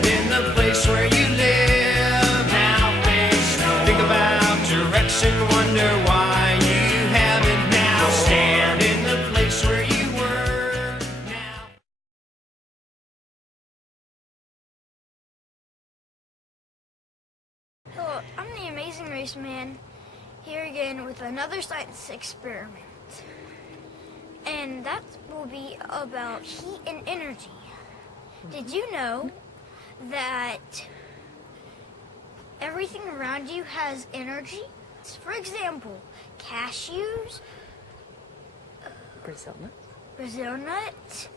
stand in the place where you live. Now face no. Think about direction, wonder why you haven't now. Stand in the place where you were now. Hello, I'm the Amazing Raceman, here again with another science experiment. And that will be about heat and energy. Did you know that everything around you has energy? For example, cashews, Brazil nuts,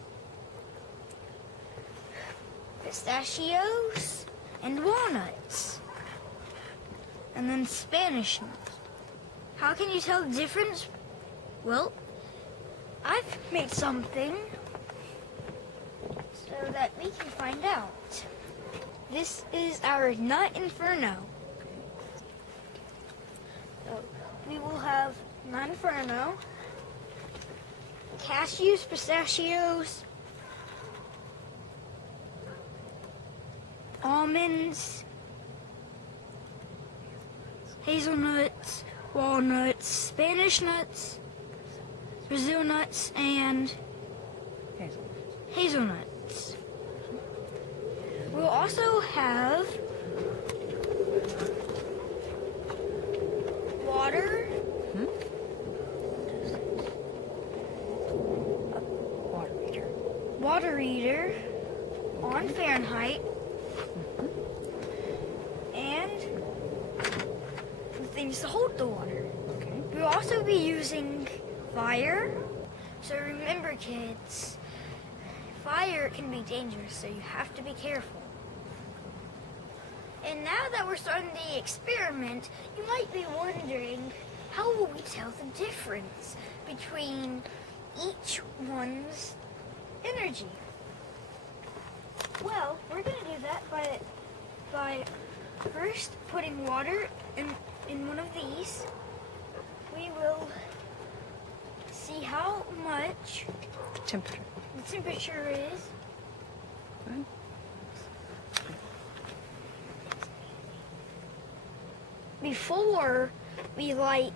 pistachios, and walnuts. And then Spanish nuts. How can you tell the difference? Well, I've made something so that we can find out. This is our NUT INFERNO. So we will have NUT INFERNO, cashews, pistachios, almonds, hazelnuts, walnuts, Spanish nuts, Brazil nuts, and hazelnuts. We'll also have water, water heater on Fahrenheit, and things to hold the water. We'll also be using fire. So remember, kids, fire can be dangerous, so you have to be careful. And now that we're starting the experiment, you might be wondering, how will we tell the difference between each one's energy? Well, we're going to do that by first putting water in one of these. We will see how much the temperature is. Good. Before we light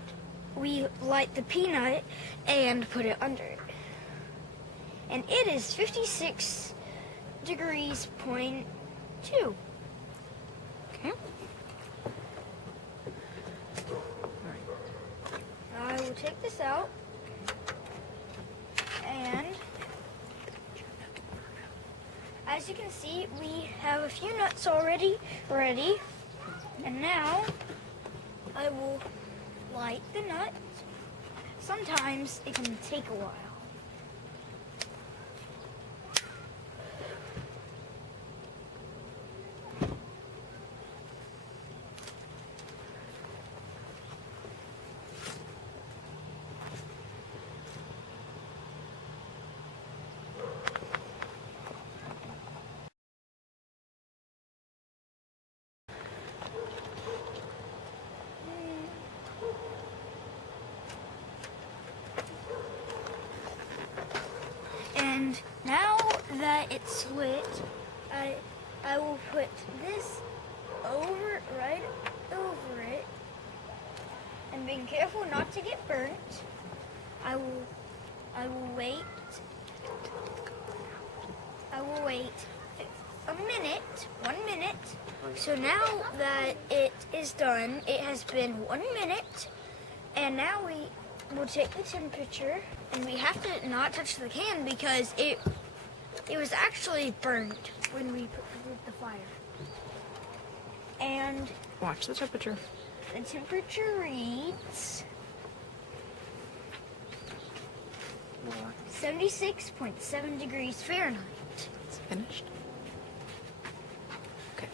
the peanut and put it under it. And it is 56 degrees point 2. Okay. I will take this out, and as you can see, we have a few nuts already ready, and now I will light the nut. Sometimes it can take a while. And now that it's lit, I will put this right over it, and being careful not to get burnt, I will wait a minute, 1 minute. So now that it is done, it has been 1 minute, and now we'll take the temperature, and we have to not touch the can because it was actually burnt when we put the fire. And Watch the temperature. the temperature reads 76.7 degrees Fahrenheit. It's finished. Okay.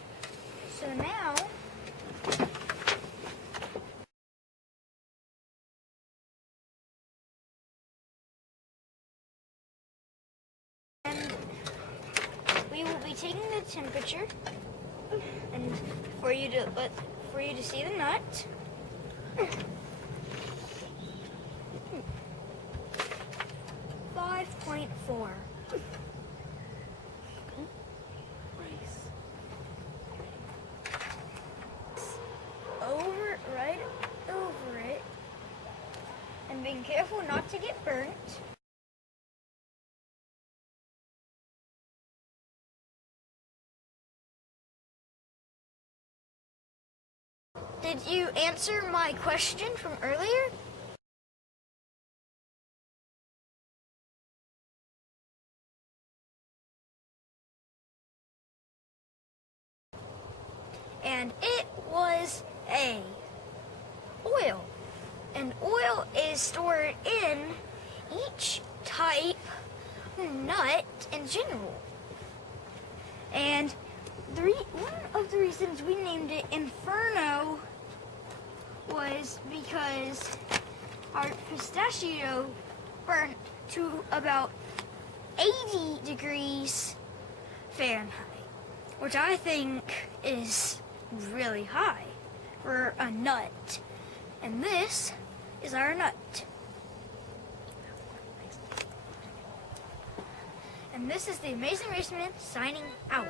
So now we will be taking the temperature, and for you to see the nut. 5.4. to get burnt. Did you answer my question from earlier? And it was A. Oil. And oil is stored in each type nut in general. And one of the reasons we named it Inferno was because our pistachio burnt to about 80 degrees Fahrenheit, which I think is really high for a nut. And this is our nut. And this is the Amazing Raceman signing out.